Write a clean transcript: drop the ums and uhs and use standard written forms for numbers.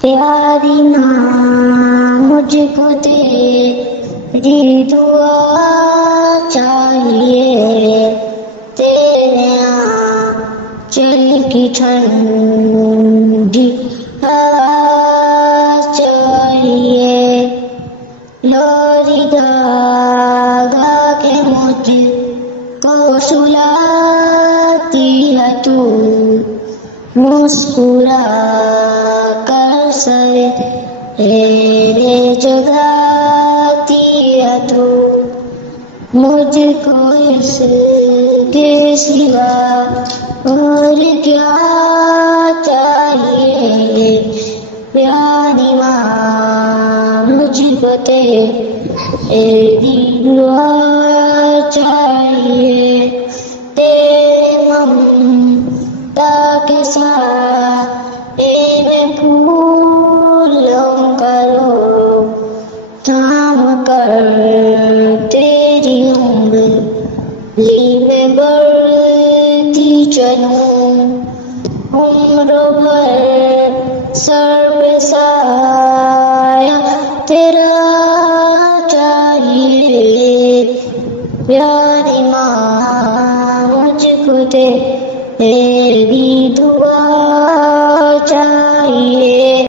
پیاری ماں مجھ کو تیری دعا چاہیے، تیرے آنچل کی ٹھنڈی ہوا چاہیے، لوری گا گا کے مجھ کو سلاتی ہے تو، مسکرا کر سر میرے جگاتی ہے تو، مجھ کو اس کے سوا اور کیا چاہیے، پیاری ماں مجھ کو تیری دعا چاہیے، تیرے ممتا کے سائے میں پھولوں کا روگ تھام کر، تیری انگلی میں بڑھتی چلوں، عمر بھر سر پہ سایہ تیرا چاہیے، پیاری ماں مجھ کو تیری دعا چاہیے۔